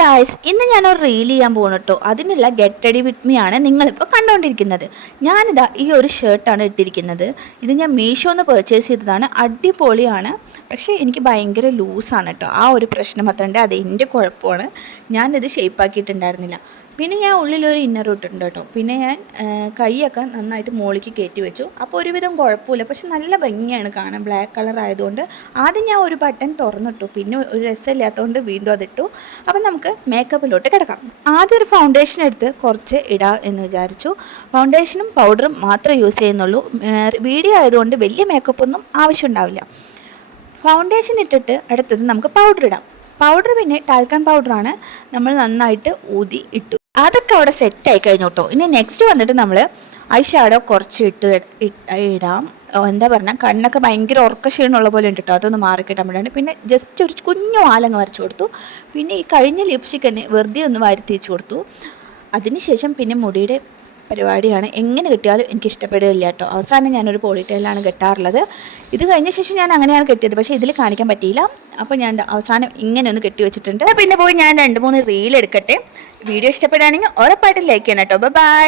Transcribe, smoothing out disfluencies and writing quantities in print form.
Guys, ഇന്ന് ഞാനൊരു reel ചെയ്യാൻ പോകുന്നു കേട്ടോ. അതിനുള്ള ഗെറ്റ് റെഡി വിത്ത് മീ ആണ് നിങ്ങളിപ്പോൾ കണ്ടുകൊണ്ടിരിക്കുന്നത്. ഞാനിതാ ഈ ഒരു ഷർട്ടാണ് ഇട്ടിരിക്കുന്നത്. ഇത് ഞാൻ മീഷോന്ന് പർച്ചേസ് ചെയ്തതാണ്. അടിപൊളിയാണ്. പക്ഷേ എനിക്ക് ഭയങ്കര ലൂസാണ് കേട്ടോ. ആ ഒരു പ്രശ്നം മാത്രമുണ്ട്. അത് എൻ്റെ കുഴപ്പമാണ്. ഞാനിത് ഷേപ്പാക്കിയിട്ടുണ്ടായിരുന്നില്ല. പിന്നെ ഞാൻ ഉള്ളിലൊരു ഇന്നർ ഇട്ടിട്ടുണ്ട് കേട്ടോ. പിന്നെ ഞാൻ കൈയൊക്കെ നന്നായിട്ട് മുകളിലേക്ക് കയറ്റി വെച്ചു. അപ്പോൾ ഒരുവിധം കുഴപ്പമില്ല. പക്ഷെ നല്ല ഭംഗിയാണ് കാണാൻ, ബ്ലാക്ക് കളർ ആയതുകൊണ്ട്. ആദ്യം ഞാൻ ഒരു ബട്ടൺ തുറന്നിട്ടു, പിന്നെ ഒരു രസമില്ലാത്തതുകൊണ്ട് വീണ്ടും അതിട്ടു. അപ്പം നമുക്ക് മേക്കപ്പിലോട്ട് കിടക്കാം. ആദ്യം ഒരു ഫൗണ്ടേഷൻ എടുത്ത് കുറച്ച് ഇടാം എന്ന് വിചാരിച്ചു. ഫൗണ്ടേഷനും പൗഡറും മാത്രമേ യൂസ് ചെയ്യുന്നുള്ളൂ. വീഡിയോ ആയതുകൊണ്ട് വലിയ മേക്കപ്പൊന്നും ആവശ്യമുണ്ടാവില്ല. ഫൗണ്ടേഷൻ ഇട്ടിട്ട് അടുത്തത് നമുക്ക് പൗഡർ ഇടാം. പൗഡർ പിന്നെ ടാൽക്കൺ പൗഡറാണ്. നമ്മൾ നന്നായിട്ട് ഊതി ഇട്ടു. അതൊക്കെ അവിടെ സെറ്റായി കഴിഞ്ഞു കേട്ടോ. ഇനി നെക്സ്റ്റ് വന്നിട്ട് നമ്മൾ ഐ ഷാഡോ കുറച്ച് ഇടാം. എന്താ പറഞ്ഞാൽ കണ്ണൊക്കെ ഭയങ്കര ഉറക്ക ക്ഷീണമുള്ള പോലെ ഉണ്ട് കേട്ടോ. അതൊന്ന് മാറിക്കിട്ടാൻ വേണ്ടിയാണ്. പിന്നെ ജസ്റ്റ് ഒരു കുഞ്ഞു ആലങ്ങ് വരച്ചു കൊടുത്തു. പിന്നെ ഈ കഴിഞ്ഞ ലിപ്സ്റ്റിക് തന്നെ വെറുതെ ഒന്ന് വരുത്തിച്ച് കൊടുത്തു. അതിനുശേഷം പിന്നെ മുടിയുടെ പരിപാടിയാണ്. എങ്ങനെ കിട്ടിയാലും എനിക്ക് ഇഷ്ടപ്പെടുകയില്ല കേട്ടോ. അവസാനം ഞാനൊരു പോളിറ്റെയിലാണ് കെട്ടാറുള്ളത്. ഇത് കഴിഞ്ഞ ശേഷം ഞാൻ അങ്ങനെയാണ് കെട്ടിയത്. പക്ഷേ ഇതിൽ കാണിക്കാൻ പറ്റിയില്ല. അപ്പോൾ ഞാൻ അവസാനം ഇങ്ങനെ ഒന്ന് കെട്ടി വെച്ചിട്ടുണ്ട്. പിന്നെ പോയി ഞാൻ 2-3 റീൽ എടുക്കട്ടെ. വീഡിയോ ഇഷ്ടപ്പെടുകയാണെങ്കിൽ ഉറപ്പായിട്ടും ലൈക്ക് ചെയ്യണം കേട്ടോ. ബൈ.